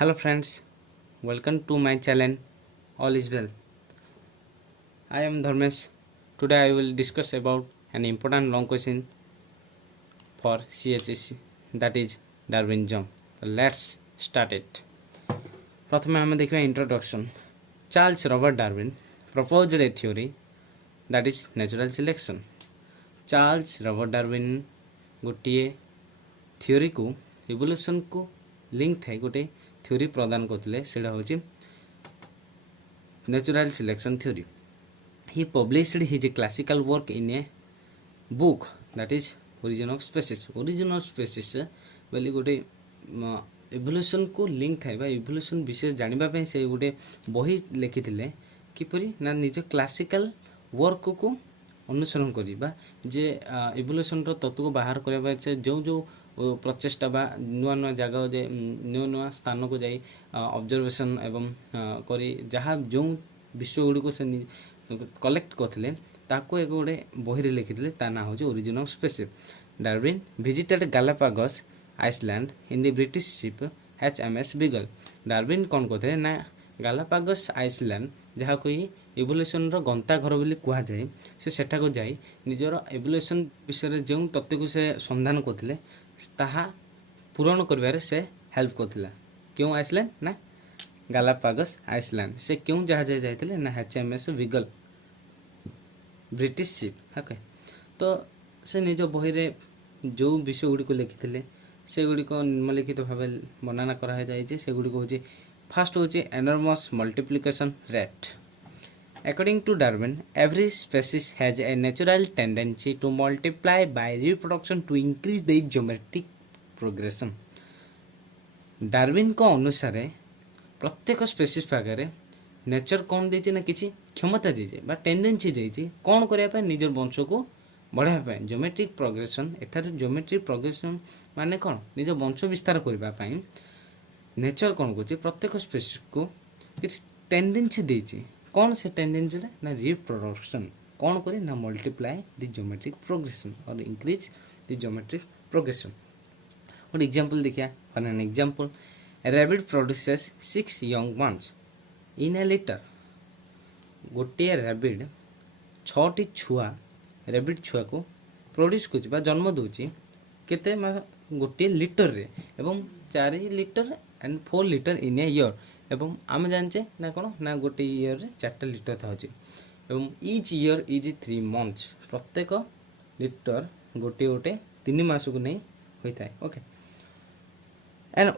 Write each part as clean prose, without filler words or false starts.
Hello friends, welcome to my channel. All is well. I am Dharmesh. Today I will discuss about an important long question for CHSC, that is Darwinism. So let's start it. प्रथमे आम देखा introduction. Charles Robert Darwin proposed a theory that is natural selection. Charles Robert Darwin गोटे theory को evolution को link थाए गोटे theory प्रदान करते हूँ natural selection theory. He published his classical work in a book that is Origin of Species. Origin of Species बोली गोटे इवोल्यूशन को लिंक थाए इवोल्यूशन विषय जानापी से गोटे बही लिखी किपरि ना निज क्लासिकल वर्क को अनुसरण करवा जे इवोल्यूशन तत्व को बाहर करने जो जो प्रचेषा बा नुआ नुआ जगह जे नुआ नुआ स्थान को जाई ऑब्जर्वेशन एवं करी जहाँ जो विषय गुड़ी को से कलेक्ट करते ताको एक गोटे बही लिखी ता ना हूँ origin of species. Darwin visited Galapagos island in the British ship HMS Beagle. Darwin कौन कहते ना गालापागोस आइसलैंड जहाँ को इवोल्यूशन गंता घर बोली कह जाए से सेठा को जाई निजर इवोल्यूशन विषय जो तथ्य को से संधान करते ताहा पूरण कर से हेल्प करथिला. क्यों आइसलैंड ना गालापागोस आइसलैंड से क्यों जहाज जाते ना HMS beagle British ship. Okay तो से निज बही रे जो विषय गुड़ी को लिखी से गुड़िक निम्नलिखित भाव वर्णना कराई से गुड़िक हूँ फास्ट हूँ enormous multiplication rate. According to Darwin, every species has a natural tendency to multiply by reproduction to increase the geometric progression. Darwin को अनुसार प्रत्येक स्पेसीज पाखे नेचर कौन देती ना किसी क्षमता दीजिए बा टेंडेंसी देती कौन करने निजर वंश को बढ़ाई जियोमेट्रिक प्रोग्रेशन. एठार जियोमेट्रिक प्रोग्रेशन माने कौन निज वंश विस्तार करने नेचर कौन कर प्रत्येक स्पेसीज को किसी टेंडेंसी देती कौन से टेंडेंसी ना रिप्रोडक्शन कौन करे ना मल्टीप्लाई द जियोमेट्रिक प्रोग्रेशन और इंक्रीज द जियोमेट्रिक प्रोग्रेशन. और एग्जांपल देखिए for an example rabbit produces 6 young once in a litter. गोटे रैबिट 6टी छुआ रैबिट छुआ को प्रोड्यूस कर जन्म दूची केते गोटे लिटर रे एवं 4 litre and 4 litre in a year एवं आम जाने ना कौन ना गोटे ईयर रे 4 लिटर था एवं इच ईयर इज 3 मंथ्स. प्रत्येक लिटर गोटे गोटे 3 मास को नहीं होता है. ओके एंड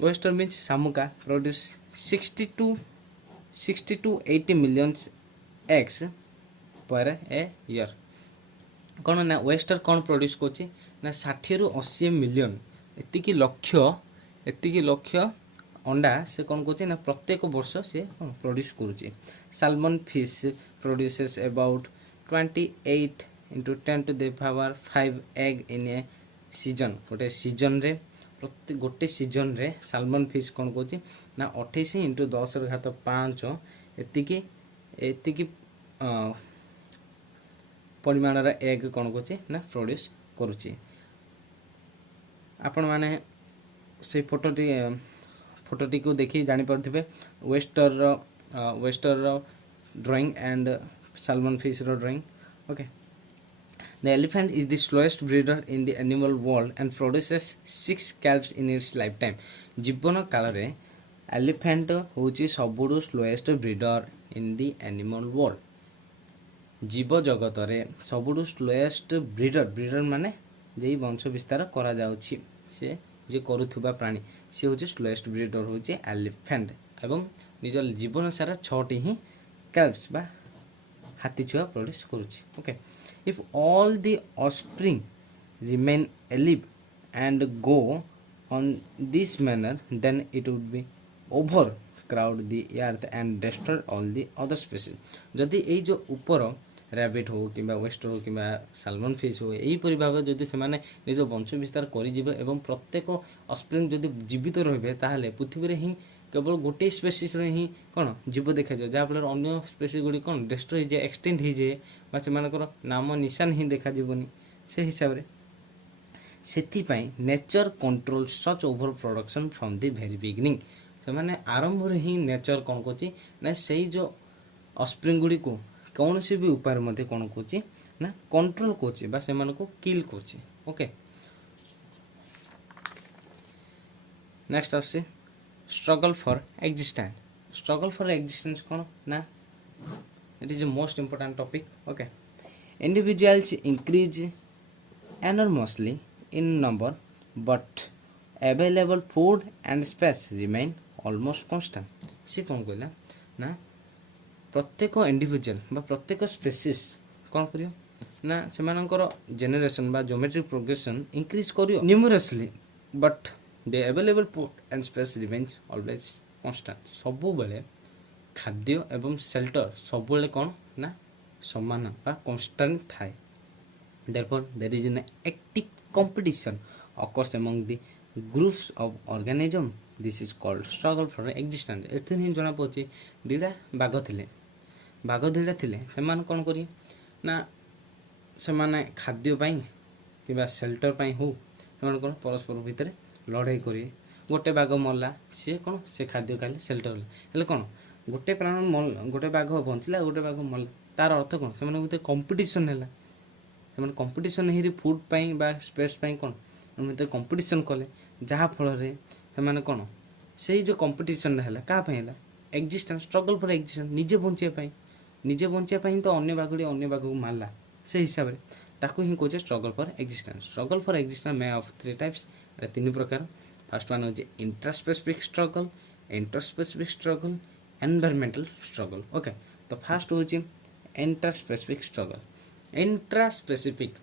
वेस्टर मीन्स शामुका प्रोड्यूस 60 to 80 million eggs पर ए ईयर. कौन ना वेस्टर कौन प्रोड्यूस कर 60 ରୁ 80 मिलियन एतिकी लक्ष अंडा से कौन कर ना प्रत्येक वर्ष से कौन प्रोड्यूस करुच्ची. Salmon fish produces about 28 into 10 to the power 5 egg in a season. गोटे सीजन रे प्रत्येक गोटे सीजन रे सालमन फिश कौन कर ना 28 into 10⁵ एतिकी एतिकी परिमाणर एग कौन कर ना प्रोड्यूस करुच्ची. आपण माने से फोटोटी को देखी जानीपे oyster drawing and salmon fish drawing. Okay the elephant is the slowest breeder in the animal world and produces 6 calves in its lifetime. जीवन काल रे एलिफेंट होची सबुठु slowest breeder in the animal world. जीव जगत रे सबुठु slowest breeder माने जे वंश विस्तार करा जाउछि से जे करुथुबा प्राणी सी हूँ स्लोएस्ट ब्रीडर हूँ एलिफेंट एवं निज जीवन सारा 6टी ही कैल्व्स बा हाथी छुआ प्रोड्यूस करुच्ची. Okay if all the offspring remain alive and go on this manner then it would be overcrowd the earth and destroy all the other species. जदि यही जो ऊपर रैबिट हो कि वेस्टर हो कि सालमन फिश हो यहीपरि भाव जदि से निज वंश विस्तार कर प्रत्येक ऑफस्प्रिंग जदि जीवित रहिबे ताहले पृथ्वी रे ही केवल गोटे स्पेसीज रे ही कौन जीव देखा जाए जहाँफल अन्य स्पेसीज गुड़ी कौन डिस्ट्रॉय हो जाए एक्सटेंड हो जाए से नाम निशान ही देखा जीवनी. से हिसाब रे ସେଥିପାଇଁ nature control such over production from the very beginning. ସେମାନେ ଆରମ୍ଭରୁ ହିଁ ନେଚର କ'ଣ କରୁଛି ନା ସେଇ ଯେଉଁ ଅସ୍ପ୍ରିଙ୍ଗ ଗୁଡ଼ିକୁ କୌଣସି ବି ଉପାୟରେ ମଧ୍ୟ କ'ଣ କରୁଛି ନା କଣ୍ଟ୍ରୋଲ କରୁଛି ବା ସେମାନଙ୍କୁ କିଲ୍ କରୁଛି। ଓକେ, ନେକ୍ସଟ ଆସୁଛି struggle for existence. Struggle for ଏକ୍ଜିଷ୍ଟାନ୍ସ କ'ଣ ନା it is most important topic. Okay, individuals increase enormously in number but available food and space remain almost constant। ସେ କ'ଣ କହିଲା ନା ପ୍ରତ୍ୟେକ ଇଣ୍ଡିଭିଜୁଆଲ ବା ପ୍ରତ୍ୟେକ ସ୍ପେସିସ୍ କ'ଣ କରିବ ନା ସେମାନଙ୍କର ଜେନେରେସନ୍ ବା ଜୋମେଟ୍ରିକ୍ ପ୍ରୋଗ୍ରେସନ୍ ଇନକ୍ରିଜ୍ କରିବ numerously but the available food and space remains always constant. ସବୁବେଳେ ଖାଦ୍ୟ ଏବଂ ସେଲ୍ଟର ସବୁବେଳେ କ'ଣ ନା ସମାନ ବା କନଷ୍ଟାଣ୍ଟ ଥାଏ। therefore there is an active competition occurs among the groups of organism, this is called struggle for existence। ଏଥିରେ ହିଁ ଜଣାପଡ଼ୁଛି ଦୁଇଟା ବାଘ ଥିଲେ, ବାଘ ଦୁଇଟା ଥିଲେ, ସେମାନେ କ'ଣ କରିବେ ନା ସେମାନେ ଖାଦ୍ୟ ପାଇଁ କିମ୍ବା ସେଲ୍ଟର ପାଇଁ ହଉ ସେମାନେ କ'ଣ ପରସ୍ପର ଭିତରେ ଲଢ଼େଇ କରିବେ। ଗୋଟେ ବାଘ ମଲା, ସିଏ କ'ଣ ସେ ଖାଦ୍ୟ ଖାଇଲେ ସେଲ୍ଟର ହେଲେ, ହେଲେ କ'ଣ ଗୋଟେ ପ୍ରାଣ ଗୋଟେ ବାଘ ବଞ୍ଚିଲା, ଗୋଟେ ବାଘ ମଲା, ତାର ଅର୍ଥ କ'ଣ ସେମାନଙ୍କ ଭିତରେ କମ୍ପିଟିସନ୍ ହେଲା। ସେମାନେ କମ୍ପିଟିସନ୍ ହେଇରି ଫୁଡ୍ ପାଇଁ ବା ସ୍ପେସ୍ ପାଇଁ କ'ଣ ଭିତରେ କମ୍ପିଟିସନ୍ କଲେ, ଯାହାଫଳରେ ସେମାନେ କ'ଣ ସେଇ ଯେଉଁ କମ୍ପିଟିସନ୍ଟା ହେଲା କାହା ପାଇଁ ହେଲା ଏକ୍ଜିଷ୍ଟାନ୍ସ, ଷ୍ଟ୍ରଗଲ୍ ଫର୍ ଏକ୍ଜିଷ୍ଟାନ୍ସ, ନିଜେ ବଞ୍ଚିବା ପାଇଁ। ନିଜେ ବଞ୍ଚିବା ପାଇଁ ତ ଅନ୍ୟ ବାଘଟି ଅନ୍ୟ ବାଘକୁ ମାରିଲା, ସେଇ ହିସାବରେ ତାକୁ ହିଁ କହୁଛେ struggle for existence. Struggle for existence may of 3 types, ଏଇଟା 3 ପ୍ରକାର। ଫାର୍ଷ୍ଟ ୱାନ୍ ହେଉଛି intraspecific struggle, interspecific struggle, environmental struggle. Okay, ତ ଫାର୍ଷ୍ଟ ହେଉଛି ଇଣ୍ଟ୍ରାସ୍ପେସିଫିକ୍ ଷ୍ଟ୍ରଗଲ୍। ଇଣ୍ଟ୍ରାସ୍ପେସିଫିକ୍,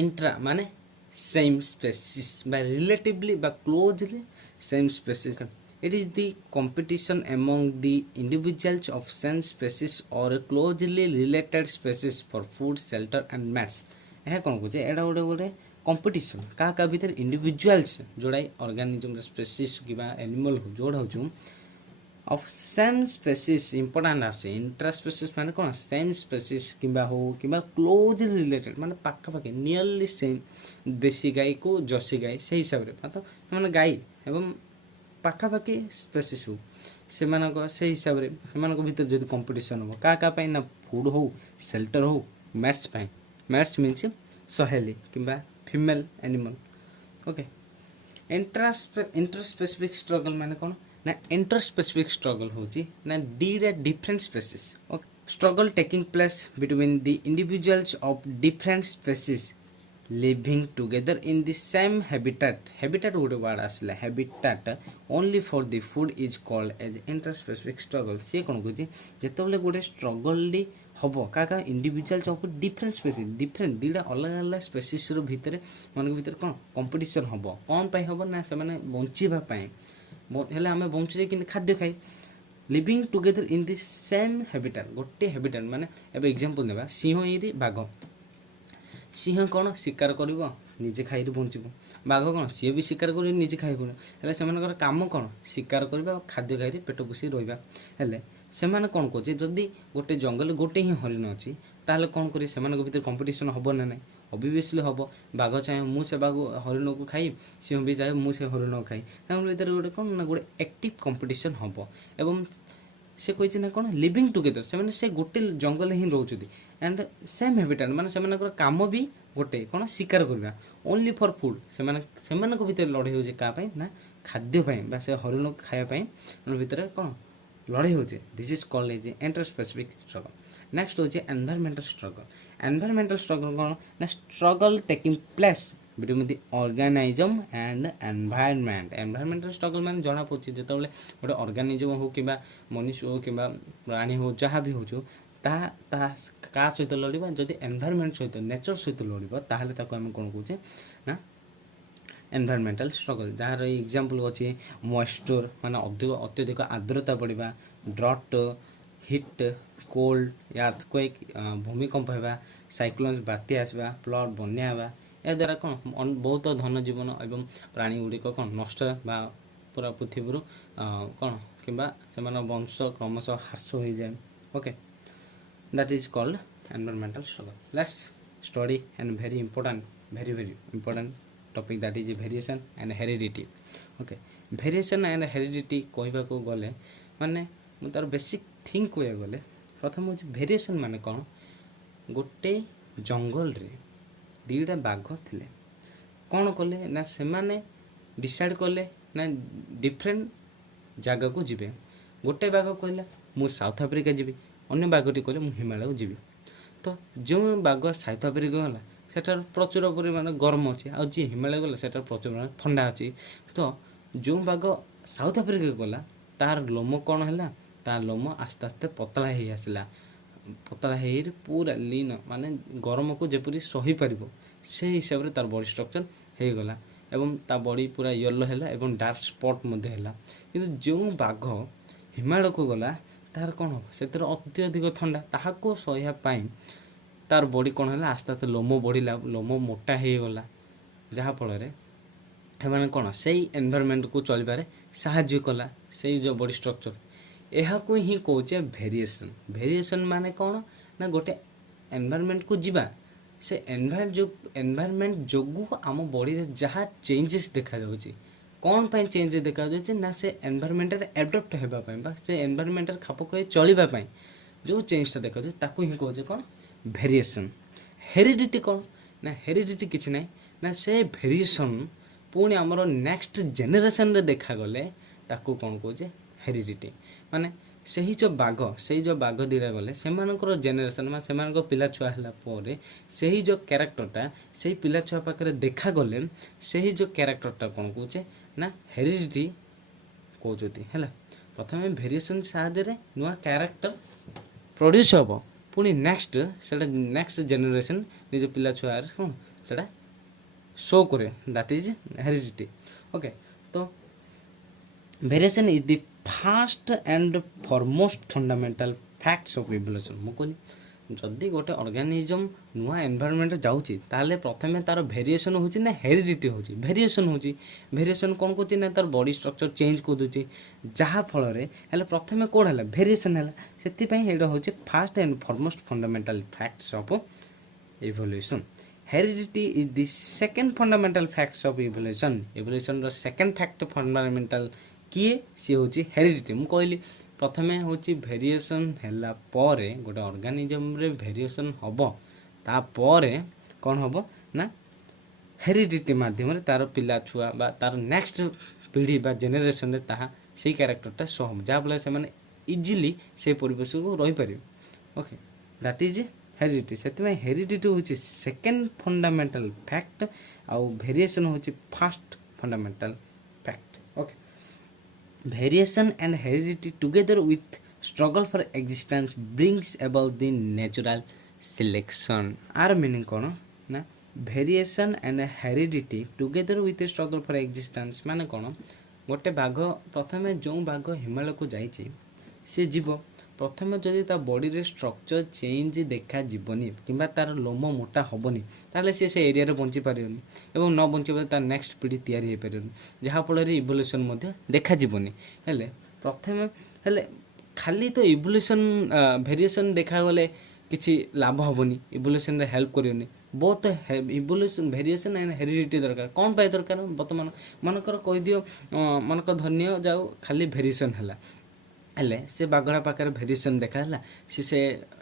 ଇଣ୍ଟ୍ରା ମାନେ ସେମ୍ ସ୍ପେସିସ୍ ବା ରିଲେଟିଭଲି ବା closely same species. It is the competition among the individuals of same species or closely related species for food, shelter and mates। ଏହା କ'ଣ କହୁଛେ ଏଇଟା ଗୋଟେ କମ୍ପିଟିସନ୍ କାହା କାହା ଭିତରେ ଇଣ୍ଡିଭିଜୁଆଲ୍ସ ଯୋଉଟା ଅର୍ଗାନିଜମ୍ ସ୍ପେସିସ୍ କିମ୍ବା ଆନିମଲ୍ ହଉ ଯୋଉଟା ହେଉଛୁ ଅଫ୍ ସେମ୍ ସ୍ପେସିସ୍ ଇମ୍ପୋର୍ଟାଣ୍ଟ ଆସୁଛି। ଇଣ୍ଟ୍ରାସ୍ପେସିସ୍ ମାନେ କ'ଣ ସେମ୍ ସ୍ପେସିସ୍ କିମ୍ବା ହଉ କିମ୍ବା କ୍ଲୋଜଲି ରିଲେଟେଡ୍ ମାନେ ପାଖାପାଖି ନିୟରଲି ସେମ୍। ଦେଶୀ ଗାଈକୁ ଜର୍ସି ଗାଈ ସେଇ ହିସାବରେ ସେମାନେ ଗାଈ ଏବଂ ପାଖାପାଖି ସ୍ପେସିସ୍ ହଉ ସେମାନଙ୍କ ସେଇ ହିସାବରେ ସେମାନଙ୍କ ଭିତରେ ଯଦି କମ୍ପିଟିସନ୍ ହେବ କାହା କାହା ପାଇଁ ନା ଫୁଡ଼୍ ହଉ ସେଲ୍ଟର ହଉ ମ୍ୟାଟ୍ସ ପାଇଁ। ମ୍ୟାଟ୍ସ ମିନ୍ସ ସହେଲି କିମ୍ବା ଫିମେଲ୍ ଆନିମଲ୍। ଓକେ, ଇଣ୍ଟରସ୍ପେସିଫିକ୍ ଷ୍ଟ୍ରଗଲ୍ ମାନେ କ'ଣ ନା ଇଣ୍ଟରସ୍ପେସିଫିକ୍ ଷ୍ଟ୍ରଗଲ୍ ହେଉଛି ନା ଦୁଇଟା different species. Okay, struggle taking place between the individuals of different species living together in the same habitat। habitat ଗୋଟେ ୱାର୍ଡ ଆସିଲା, habitat only for the food is called as interspecific struggle। ସିଏ କ'ଣ କହୁଛି ଯେତେବେଳେ ଗୋଟେ ଷ୍ଟ୍ରଗଲ୍ଟି ହେବ କାହା କାହା individuals of different species, different ଦୁଇଟା ଅଲଗା ଅଲଗା ସ୍ପେସିସ୍ର ଭିତରେ ସେମାନଙ୍କ ଭିତରେ କ'ଣ କମ୍ପିଟିସନ୍ ହେବ। କ'ଣ ପାଇଁ ହେବ ନା ସେମାନେ ବଞ୍ଚିବା ପାଇଁ। ହେଲେ ଆମେ ବଞ୍ଚୁଛେ କିନ୍ତୁ ଖାଦ୍ୟ ଖାଇ। living together in the same habitat, ଗୋଟେ habitat ମାନେ ଏବେ ଏକ୍ଜାମ୍ପଲ୍ ନେବା ସିଂହ ଇରି ବାଘ। ସିଂହ କ'ଣ ଶିକାର କରିବ ନିଜେ ଖାଇରେ ବଞ୍ଚିବ, ବାଘ କ'ଣ ସିଏ ବି ଶିକାର କରିବ ନିଜେ ଖାଇବ। ହେଲେ ସେମାନଙ୍କର କାମ କ'ଣ ଶିକାର କରିବା ଆଉ ଖାଦ୍ୟ ଖାଇରେ ପେଟ ପୋଷି ରହିବା। ହେଲେ ସେମାନେ କ'ଣ କରୁଛି ଯଦି ଗୋଟେ ଜଙ୍ଗଲରେ ଗୋଟେ ହିଁ ହରିଣ ଅଛି ତାହେଲେ କ'ଣ କରିବେ ସେମାନଙ୍କ ଭିତରେ କମ୍ପିଟିସନ୍ ହେବ ନା ନାହିଁ, ଅବଭିୟସ୍ଲି ହେବ। ବାଘ ଚାହେଁ ମୁଁ ସେ ବାଘ ହରିଣକୁ ଖାଇ, ସିଂହ ବି ଚାହେଁ ମୁଁ ସେ ହରିଣକୁ ଖାଇ, ତାଙ୍କ ଭିତରେ ଗୋଟେ କ'ଣ ନା ଗୋଟେ ଆକ୍ଟିଭ୍ କମ୍ପିଟିସନ୍ ହେବ। ଏବଂ ସେ କହିଛି ନା କ'ଣ ଲିଭିଂ ଟୁଗେଦର, ସେମାନେ ସେ ଗୋଟେ ଜଙ୍ଗଲରେ ହିଁ ରହୁଛନ୍ତି ଆଣ୍ଡ ସେମ୍ ହାବିଟାଟ୍ ମାନେ ସେମାନଙ୍କର କାମ ବି ଗୋଟେ କ'ଣ ଶିକାର କରିବା ଓନ୍ଲି ଫର୍ ଫୁଡ୍। ସେମାନଙ୍କ ଭିତରେ ଲଢ଼େଇ ହେଉଛି କାହା ପାଇଁ ନା ଖାଦ୍ୟ ପାଇଁ ବା ସେ ହରିଣକୁ ଖାଇବା ପାଇଁ ସେମାନଙ୍କ ଭିତରେ କ'ଣ ଲଢ଼େଇ ହେଉଛି। This is called as interspecific struggle. Next ହେଉଛି ଏନଭାୟରମେଣ୍ଟାଲ ଷ୍ଟ୍ରଗଲ୍। ଏନଭାୟରମେଣ୍ଟାଲ ଷ୍ଟ୍ରଗଲ୍ କ'ଣ ନା struggle taking place between the organism and environment. Environmental struggle ମାନେ ଜଣାପଡ଼ୁଛି ଯେତେବେଳେ ଗୋଟେ ଅର୍ଗାନିଜମ୍ ହଉ କିମ୍ବା ମନୁଷ୍ୟ ହଉ କିମ୍ବା ପ୍ରାଣୀ ହଉ ଯାହା ବି ହେଉଛୁ ତାହା କାହା ସହିତ ଲଢ଼ିବା ଯଦି ଏନଭାୟରମେଣ୍ଟ ସହିତ ନେଚର ସହିତ ଲଢ଼ିବ ତାହେଲେ ତାକୁ ଆମେ କ'ଣ କହୁଛେ ନା ଏନଭାୟରମେଣ୍ଟାଲ ଷ୍ଟ୍ରଗଲ୍। ଯାହାର ଏକ୍ଜାମ୍ପଲ୍ ଅଛି ମଏଶ୍ଚର ମାନେ ଅତ୍ୟଧିକ ଆର୍ଦ୍ରତା ବଢ଼ିବା, ଡ୍ରଟ୍, ହିଟ୍, କୋଲ୍ଡ, ଆର୍ଥକ୍ୱେକ୍ ଭୂମିକମ୍ପ ହେବା, ସାଇକ୍ଲୋନ୍ସ ବାତ୍ୟା ଆସିବା, ଫ୍ଲଡ୍ ବନ୍ୟା ହେବା। ଏହାଦ୍ୱାରା କ'ଣ ବହୁତ ଧନ ଜୀବନ ଏବଂ ପ୍ରାଣୀ ଗୁଡ଼ିକ କ'ଣ ନଷ୍ଟ ବା ପୁରା ପୃଥିବୀରୁ କ'ଣ କିମ୍ବା ସେମାନଙ୍କ ବଂଶ କ୍ରମଶଃ ହ୍ରାସ ହୋଇଯାଏ। Okay, that is called environmental struggle. Let's study and very important topic that is variation and heredity. Okay, variation and heredity कहवाक गले माने तार बेसिक थिंक कह गले प्रथम हूँ वेरिएशन माने कौन, गोटे जंगल रे दीटा बाघ थिले, कौन कले ना से माने डिसाइड कले ना डिफरेंट जगह को जीवे। गोटे बाघ कहला मु साउथ आफ्रिका जीवी, अन्य बाघटी कहले मु हिमालय को जीवी। तो जो बाघ साउथ आफ्रिका गला सेटार प्रचुर परिमाण गरम अच्छे, आ जी हिमालय गला सेटार प्रचुर परिमाण ठंडा अच्छी। तो जो बाघ साउथ आफ्रिका गला तार लोम कौन है, तार लोम आस्ते आस्ते पतला हो आसला, पतला हो पूरा लीन माने गरम को जेपरी सही पारिबो से हिसाब रे तार बॉडी स्ट्रक्चर हो गला एवं ता बॉडी पूरा येलो है एवं डार्क स्पॉट मध्य है। किंतु जो बाघ हिमालय को गला तार कौन हम से अत्यधिक ठंडा ताहाको सह्या पाई तार बॉडी कौन है आस्ते आस्ते लोम बढ़ला, लोम मोटा हो गला, जहाँफल से कौन से एनवायरनमेंट को चलबारे साहाय्य कला से जो बॉडी स्ट्रक्चर यह को ही कहे वेरिएशन। वेरिएशन माने कौन ना गोटे एनवायरनमेंट को जीवा से एनवायरनमेंट जोगु आम बॉडी रे जहाँ चेंजेस देखा जाउची, कौन पाई चेंज देखा जाउची ना से एनवायरनमेंट रे एडप्ट हेबा पाई बा से एनवायरनमेंट रे खाप खई चलिबा पाई जो चेंजटा देखा जाउची ताकू ही कहे कौन वेरिएशन। हेरिडिटी कौन ना हेरिडिटी किछि नै ना से वेरिएशन पुणी आमर नेक्स्ट जेनेरेशन रे देखा गले ताकू कौन कहे हेरिडिटी। माने सही जो बाघ दीटा गले से जेनेरेशन में से पिला छुआ है सही जो कैरेक्टरटा से पिला छुआ पाखे देखा गले सही जो कैरेक्टरटा कौन कहे ना हेरिडिटी कहते है। प्रथम वेरिएशन साहाय्य नुआ कैरेक्टर प्रोड्यूस हम पुणी नेक्स्ट जेनेरेशन निज पिला छुआ कौन से शो करे दैट इज हेरिडिटी। ओके, तो variation is the fast and foremost fundamental facts of evolution. मु कहली जदि गोटे ऑर्गेनिज्म नुआ एनवायरनमेंट जाउची ताले प्रथमे तार वेरिएशन होची ना हेरिडिटी होची। वेरिएशन कौन कहूँ ना तार बॉडी स्ट्रक्चर चेंज कर दूची जहाँ फल हेल्ले प्रथमे कौन है वेरिएशन है से होची first and foremost fundamental facts of evolution. Heredity is the second fundamental facts of evolution. Evolution रो सेकेंड फैक्ट फंडामेंटल किए सी हूँ हेरिडिटी। मु कहली प्रथमे हूँ वेरिएशन है गोटे ऑर्गेनिज्म रे वेरिएशन हम तापर कौन हम ना हेरिडिटी माध्यम तार पिला छुआ बा तार नेक्स्ट पीढ़ी बा जेनेरेशन रे ताहा से कैरेक्टरटा शो हम जहाँफल से इजिली से परिवेश को रही पारे। Okay, that is heredity. से हेरिडिटी हूँ सेकेंड फंडामेंटल फैक्ट आउ वेरिएशन हूँ first fundamental fact. Okay, variation and heredity together with struggle for existence brings about the natural selection। आर मीनिंग कौन ना variation and heredity together with struggle for existence माने कौन गोटे बाघ प्रथमे जो बाघ हिमालय को जाइए सी जीव प्रथमे जदि ता बॉडी रे स्ट्रक्चर चेंज देखा जीवनी किंबा तार लोम मोटा हेनी ताले से एरिया रे बंची पारिबनी एवं न बंची तार नेक्स्ट पीढ़ी तैयारी हो पारिबनी जहाँफल इवोल्यूशन मध्य देखा जीवनी। हेले प्रथमे हेले खाली तो इवोल्यूशन वेरिएशन देखा गले किसी लाभ हेनी, इवोल्यूशन रे हेल्प करनी बहुत इवोल्यूशन वेरिएशन एंड हेरिडिटी दरकार। कौन पाई दरकार बर्तमान मनकर कह दियो मनकर धन्य जाओ खाली वेरिएशन है हेले से बाघड़ा पाखे वेरिएशन देखा है से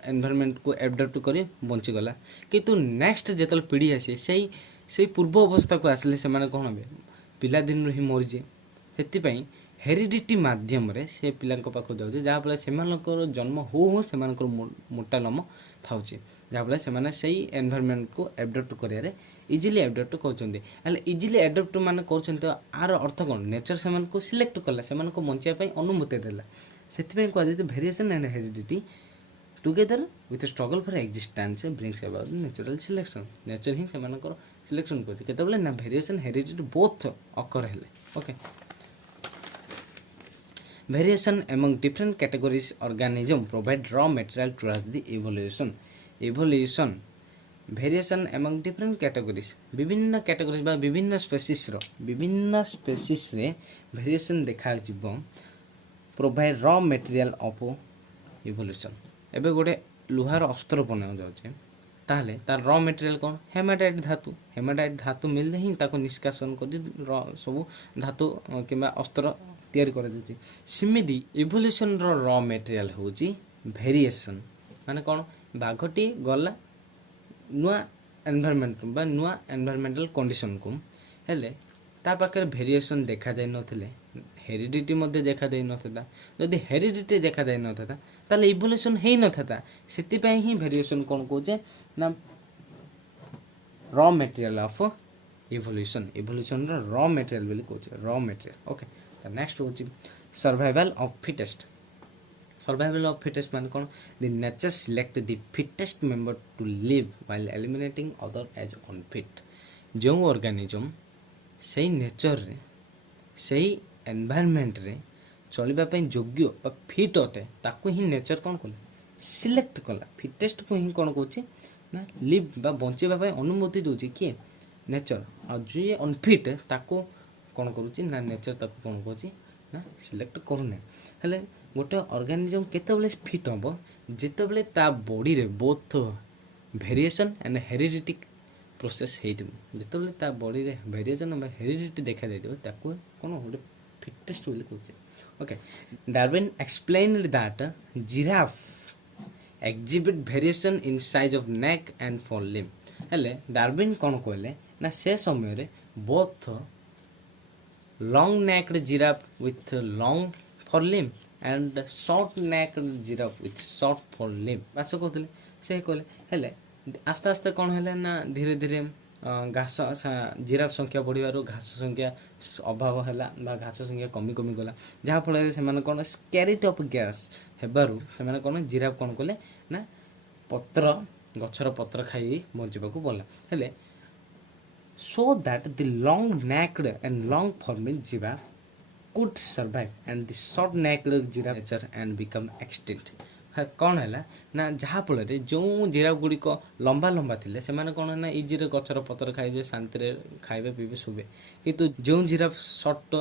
एनवायरनमेंट को एडप्ट कर बंचीगला किंतु नेक्स्ट जो पीढ़ी आसे से पूर्व अवस्था को आसिले से कौन हे पिलादिन ही मरीजे से हेरिडिटी माध्यम रे से पिला पाक जाऊे जहाँफल से जन्म हो से मोटा लम था जहाँफल से एनवायरनमेंट को एडप्ट कर इजिली एडप्ट कर इजिली एडप्ट मान कर आर अर्थ कौन नेचर से सिलेक्ट कला से बचाई अनुमति देला से कहुए variation and heredity together with struggle for existence brings about natural selection. Nature ही से सिलेक्शन करते ना वेरिएशन हेरिडिटी बोथ अकर है। Okay, variation among different categories organism provide raw material towards the evolution. Variation among different categories विभिन्न categories बा विभिन्न species रे variation देखा जीव provide raw material of evolution. एबे गोटे लुहार अस्त्र बना जाउछे ताहले तार र मटेरियल कौन हेमाटाइट धातु। हेमाटाइट धातु मिलले ही ताको निष्कासन कर सब धातु किंबा अस्त्र तैयारी कर देछि। सिमिदी इवोल्यूशन र मटेरियल होची वेरिएशन। माने कौन बाघटी गला नुआ एनवायरनमेंट बा नुआ एनवायरमेंटल कंडीशन को हेले ता पाखे वेरिएशन देखा जाय नथिले हेरिडिटी मध्ये देखा जाय नथता। जदि हेरिडिटी देखा जाय नथता ताले इवोल्यूशन हेई नथता। सेति पय ही वेरिएशन कोन कोचे ना raw material of evolution. Evolution रो रॉ मटेरियल बोली कोचे raw material. Okay the next होची survival of fittest. Survival of fittest माने कोन the nature select the fittest member to live while eliminating other as unfit. जो organism सही nature रे सही एनवायरनमेंट रे चलिबा पय योग्य बा फिट अटे ताकू ही नेचर कोन कले सिलेक्ट कला। फिटेस्ट को ही कोन कहूची ना लिव बा बंचेबा पय अनुमति दोची कि नेचर। आ जे अनफिट ताकू कोन करूची ना नेचर ताकू कोन कहूची ना सिलेक्ट करूने। हेले गोटे ऑर्गेनिज्म केतेबेले फिट हबो जेतेबेले ता बॉडी रे both variation and heredity process हेइथिबो। जेतेबेले ता बॉडी रे वेरिएशन बा हेरिडिटी देखा जाइथिबो ताकू कोन गोटे फिटेस्ट बोली कहूचे। Okay Darwin explained that giraffe exhibit variation in size of neck and fore limb. हेले डार्विन कोन कहले ना से समय रे both long necked giraffe with long fore limb and short necked giraffe with short fore limb बास कहते से कहले। हेले आस्ते आस्ते कौन है ना धीरे धीरे घास जिराफ संख्या बढ़िबारु घास संख्या अभाव हैला बा घास संख्या कमी कमी गला जहाँ फल से कौन स्कैरिट ऑफ गैस हेबारु से कौन जिराफ कौन कले ना पत्र गछर पत्र खाई बंचवा को बोला। हेले so that the long necked and long forming giraffe could survive and the short necked giraffe nature and become extinct। कौन है ना जहाँ फल जो जिराफ गुड़िक लंबा लंबा थे से कौन है ना इजी रे गछर पत्र खाइबे शांति खाइबे पीबे शुबे किंतु जो जिराफ शॉर्ट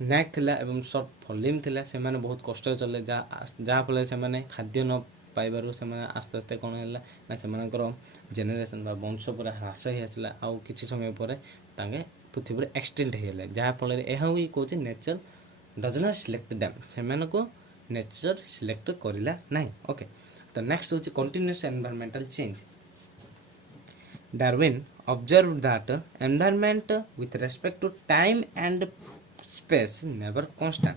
नेक थिला एवं शॉर्ट फॉलिम थिला से बहुत कष्ट चले जहाँ फल से खाद्य न पाइबारु से आस्ते आस्ते कौन है ना से जेनेरेशन बा वंश पूरा ह्रास ही आसला आउ किछि समय पर तांगे पृथ्वी एक्सटेंड हो जहाँ फल यह कौन nature does not select them से को नेचर सिलेक्ट करिला नहीं। ओके तो नेक्स्ट होची continuous environmental change. Darwin observe that environment with respect to time and space never constant.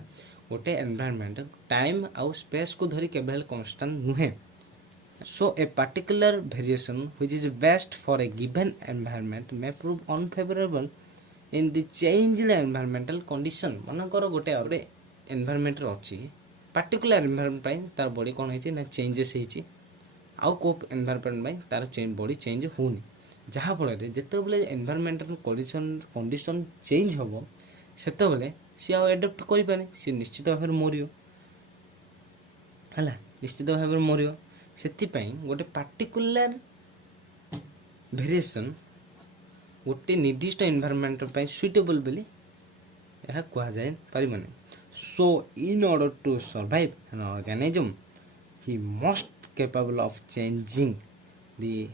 गोटे एनवायरमेंट टाइम आउ स्पेस को धरी केवल कांस्टेंट नुहे। So a particular variation which is best for a given environment may prove unfavourable in the changed environmental condition. मनकर गोटे और environment अच्छी पर्टिकुलर एनवायरमेंट तार बॉडी कौन है ना चेंजेस होती आउ को एनवायरमेंट तार बॉडी चेंज होनी जहाँ फल जिते बड़े एनवायरमेंटल कंडीशन चेंज हम से सी आडप्ट करें सी निश्चित भाव में मर निश्चित भाव में मर से गोटे पर्टिकुलर वेरिएशन गोटे निर्दिष्ट एनवायरमेंट सुइटेबल बोली यह कह जाए पारिबनी। So in order to survive an organism he must capable of changing the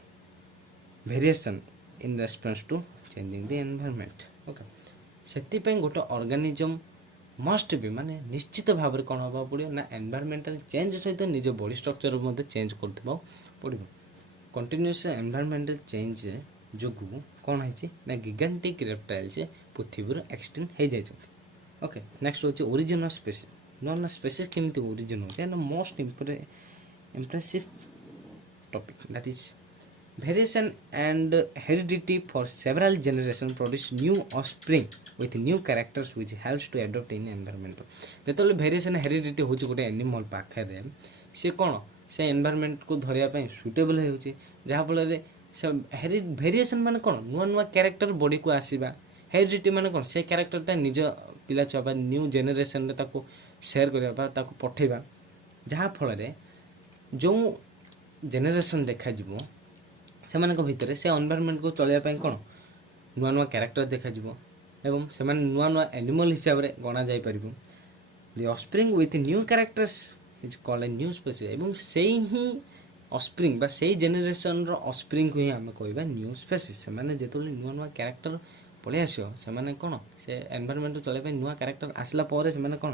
variation in response to changing the environment। okay सेति पे गोटे ऑर्गेनिज्म मस्ट बी माने निश्चित भाव में कौन हवा पड़ो ना एनवायरमेंटल चेंज सहित निज बॉडी स्ट्रक्चर मध्य चेंज करथिबा पड़ो। कंटीन्यूअस एनवायरमेंटल चेंज जोगु कौन है ना गिगांटिक रेप्टाइल्स पृथ्वी एक्सटेंड हो जाइछथि। ओके नेक्स्ट होची ओरिजिनल स्पेसीज। नॉन स्पेसीज केमती ओरिजिन होची and most impressive topic that is variation and heredity for several generation produce new offspring with new characters which helps to adopt in environment. जेतले variation heredity होची गोटे animal पाखरे से कौन से environment को धरिया पय सुटेबल होची जहाँ फल से वेरिएशन माने कौन नुआ नुआ कैरेक्टर बॉडी को आसीबा। हेरिडिटी माने कौन से कैरेक्टरटा निज पिला छुआ न्यू जेनेरेशन सेयार करवा पठेबा जहाँ फल जो जेनेरेशन देखा से भितर से एनवायरनमेंट को चलने कौन नुआ नुआ कैरेक्टर देखा एवं से नुआ नुआ एनिमल हिसाब से गणा जाई परिबो। The offspring with new characters is called a new species एवं से ही ଅସ୍ପ୍ରିଙ୍ଗ ବା ସେଇ ଜେନେରେସନର ଅସ୍ପ୍ରିଙ୍ଗକୁ ହିଁ ଆମେ କହିବା ନ୍ୟୁ ସ୍ପେସିସ୍। ସେମାନେ ଯେତେବେଳେ ନୂଆ ନୂଆ କ୍ୟାରେକ୍ଟର ପଳେଇ ଆସିବ, ସେମାନେ କ'ଣ ସେ ଏନଭାରମେଣ୍ଟ ଚଳିବା ପାଇଁ ନୂଆ କ୍ୟାରେକ୍ଟର ଆସିଲା ପରେ ସେମାନେ କ'ଣ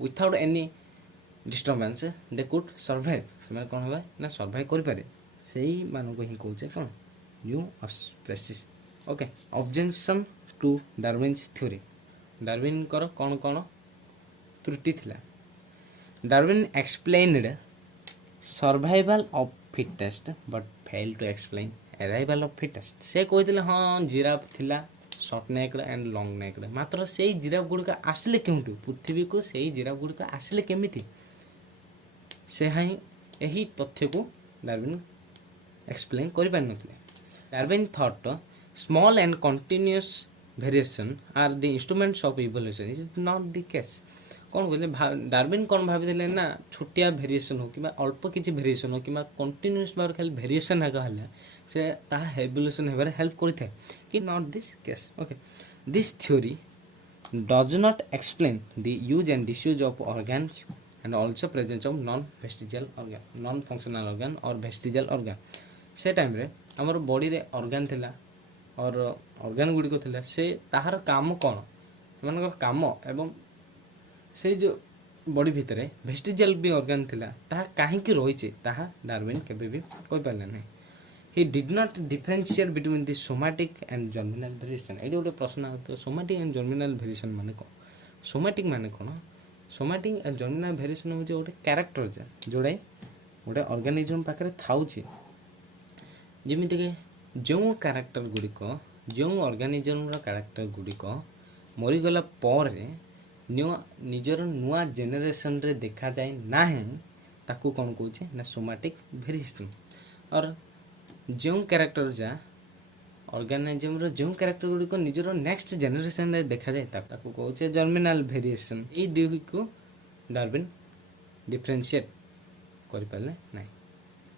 without any disturbance they could survive, ସେମାନେ କ'ଣ ହେବେ ନା ସର୍ଭାଇଭ୍ କରିପାରେ, ସେଇମାନଙ୍କୁ ହିଁ କହୁଛେ କ'ଣ new species. Okay, objection to Darwin's theory. ଡାରୱିନଙ୍କର କ'ଣ କ'ଣ ତ୍ରୁଟି ଥିଲା? Darwin explained survival of fittest but fail to explain arrival of fittest. ସେ କହିଥିଲେ ହଁ ଜିରାଫ ଥିଲା short necked and long necked, ମାତ୍ର ସେଇ ଜିରାଫ ଗୁଡ଼ିକ ଆସିଲେ କେଉଁଠୁ, ପୃଥିବୀକୁ ସେଇ ଜିରାଫ ଗୁଡ଼ିକ ଆସିଲେ କେମିତି, ଏହି ତଥ୍ୟକୁ ଡାରୱିନ୍ ଏକ୍ସପ୍ଲେନ୍ କରିପାରିନଥିଲେ। Darwin thought small and continuous variation R the instruments of evolution is not the case. କ'ଣ କହିଲେ ଡାରୱିନ୍ କ'ଣ ଭାବିଥିଲେ ନା ଛୋଟିଆ ଭେରିଏସନ୍ ହଉ କିମ୍ବା ଅଳ୍ପ କିଛି ଭେରିଏସନ୍ ହଉ କିମ୍ବା କଣ୍ଟିନ୍ୟୁଅସ୍ ଭାବରେ ଖାଲି ଭେରିଏସନ୍ ହେକା ହେଲେ ସେ ତାହା ଇଭଲ୍ୟୁସନ୍ ହେବାରେ ହେଲ୍ପ କରିଥାଏ, କି not this case. Okay, this theory does not explain the use and disuse of organs and also presence of non functional organ or vestigial organ। से टाइम रे हमर बॉडी रे organ थिला और organ गुडी को थिला, से ताहार काम कोन मनकर काम एवं से जो बॉडी भितरे वेस्टिजियल भी organ थिला, ताहा काहे की रही छे ताहा डार्विन केबे भी कोइ पाले नै। he did not differentiate between the somatic and germinal variation। एडी गोटे प्रश्न आतो, somatic and germinal variation माने कोन? somatic माने कोन? सोमाटिक एंड जर्मिनल भेरिएसन होचे गोटे क्यारेक्टर जोड़ा गोटे ऑर्गेनिज्म पाखे थाउची, जेमिति के जो क्यारेक्टर गुड़िक जो ऑर्गेनिज्म क्यारेक्टर गुड़िक मरीगला पर निजर नुआ जेनेरेशन रे देखा जाए ना, ताकू कौन कौचे ना सोमाटिक भेरिएसन। और जो क्यारेक्टर जा ऑर्गेनिज्म रो जो क्यारेक्टर गुडी को निजरो नेक्स्ट जेनेरेशन रे देखा जाए ताकू कहूचे जर्मिनल वेरिएशन। ए दुई को डार्विन डिफरेंशिएट करि पाले नाही।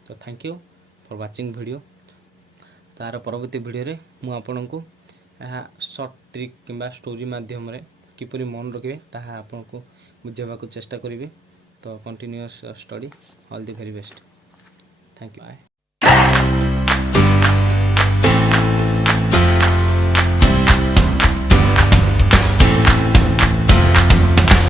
तो thank you for watching video. तार परवर्ती वीडियो रे मु आपन को शॉर्ट ट्रिक किंबा स्टोरी माध्यम रे किपरि मन रखिबे ताहा आपन को बुझाबा को चेष्टा करिवे। तो continuous study, all the very best. Thank you, bye.